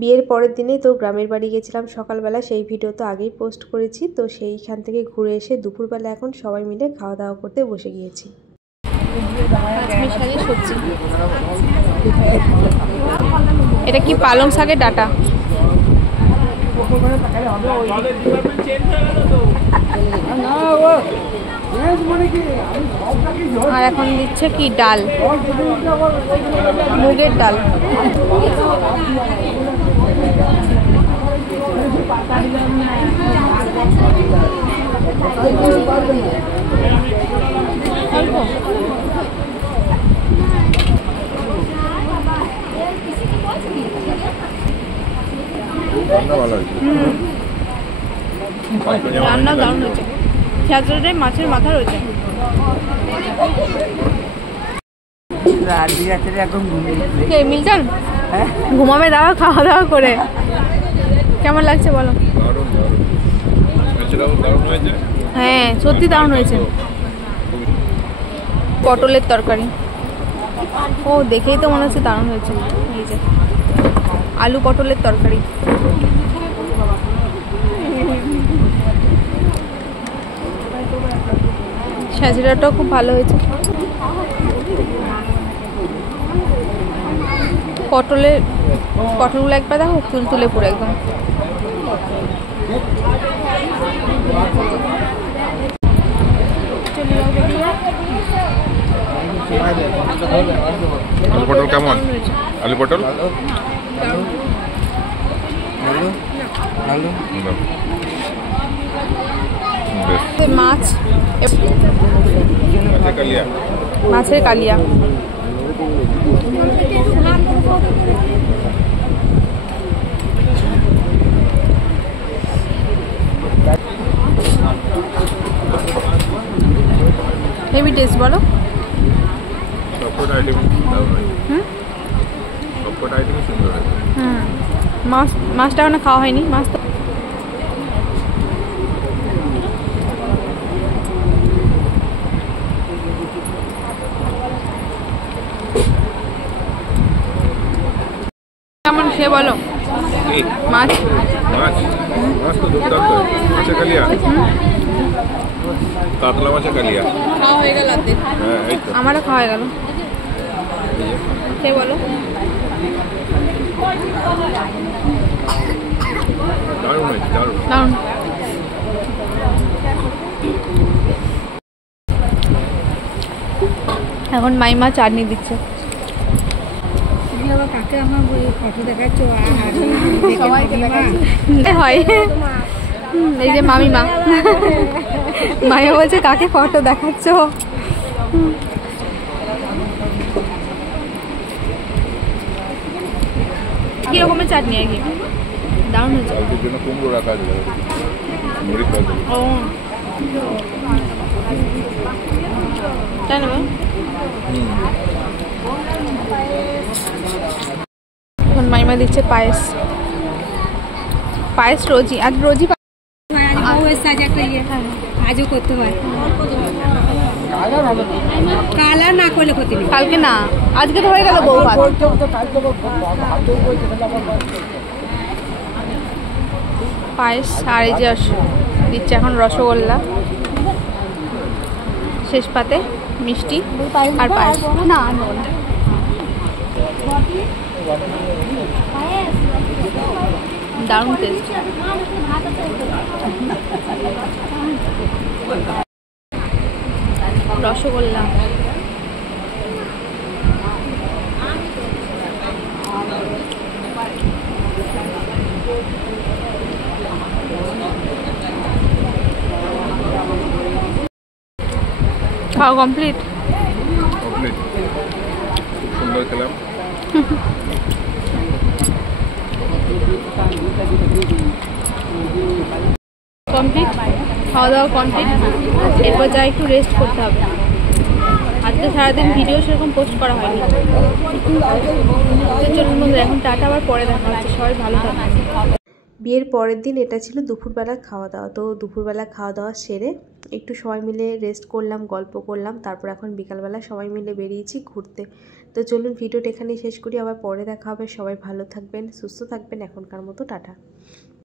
বিয়ের পরের দিনে তো গ্রামের বাড়ি গেছিলাম সকালবেলা, সেই ভিডিও তো আগেই পোস্ট করেছি। তো সেইখান থেকে ঘুরে এসে দুপুরবেলা এখন সবাই মিলে খাওয়া দাওয়া করতে বসে গিয়েছি। এটা কি পালং শাকের ডাটা, আর এখন দিচ্ছে কি ডাল, মুগের ডাল। রান্না দারুণ হয়েছে, খেয়াজটায় মাছের মাথা রয়েছে। মিল্টন ঘুমাবে দাওয়া খাওয়া দাওয়া করে, কেমন লাগছে বলো? হ্যাঁ সত্যি দারুণ হয়েছে। পটলের তরকারি, ও দেখেই তো মনে হচ্ছে দারুণ হয়েছে। এই যে আলু পটলের তরকারি, সাজিরাটাও খুব ভালো হয়েছে। পটলগুলো একবার দেখো তুলতুলে পুরো একদম। আলু পটল কেমন? আলু পটল মাছ, মাছের কালিয়া, হেভি টেস্ট বলো। মাছটা এখনো খাওয়া হয়নি, মাছ তো কেমন সে বলো। মাছ তো দুর্দান্ত, মাছের কালিয়া, কাতলা মাছের কালিয়া খাওয়া হয়ে গেল। আমারও খাওয়া হয়ে গেল, সে বলো। দারুণ হয়েছে, দারুণ। এখন মাইমা চাটনি দিচ্ছে। কাকে আমার ফটো দেখাচ্ছ হয়, এই যে মামিমা মাইমা বলছে কাকে ফটো দেখাচ্ছ। কি রকমের চাটনি আর কি, দারুণ হয়েছে। কুমড়ো রাখা আছে, ও তাই না? এখন মাইমা দিচ্ছে পায়েস। পায়েস রোজই, আজ রোজই আজও করতে হয়, কালা না করলে ক্ষতি নেই। কালকে না, আজকে তো হয়ে গেল বউ ভাত। পায়েস আর এই যে দিচ্ছে এখন রসগোল্লা, শেষ পাতে মিষ্টি আর পায়েস। না দারুণ টেস্ট। রসগোল্লা খাওয়া কমপ্লিট। খুব সুন্দর খেলাম। কমপ্লিট, খাওয়া দাওয়া কমপ্লিট। এরপর যা একটু রেস্ট করতে হবে। আজকে সারাদিন ভিডিও সেরকম পোস্ট করা হয়নি। চলুন বন্ধু, এখন টাটা, আবার পরে দেখা হচ্ছে। সবাই ভালো থাকবেন। বিয়ের পরের দিন এটা ছিল দুপুরবেলা খাওয়া দাওয়া। তো দুপুরবেলা খাওয়া দাওয়া সেরে একটু সবাই মিলে রেস্ট করলাম, গল্প করলাম। তারপর এখন বিকালবেলা সবাই মিলে বেরিয়েছি ঘুরতে। তো চলুন ভিডিওটা এখানেই শেষ করি, আবার পরে দেখা হবে। সবাই ভালো থাকবেন, সুস্থ থাকবেন, এখনকার মতো টাটা।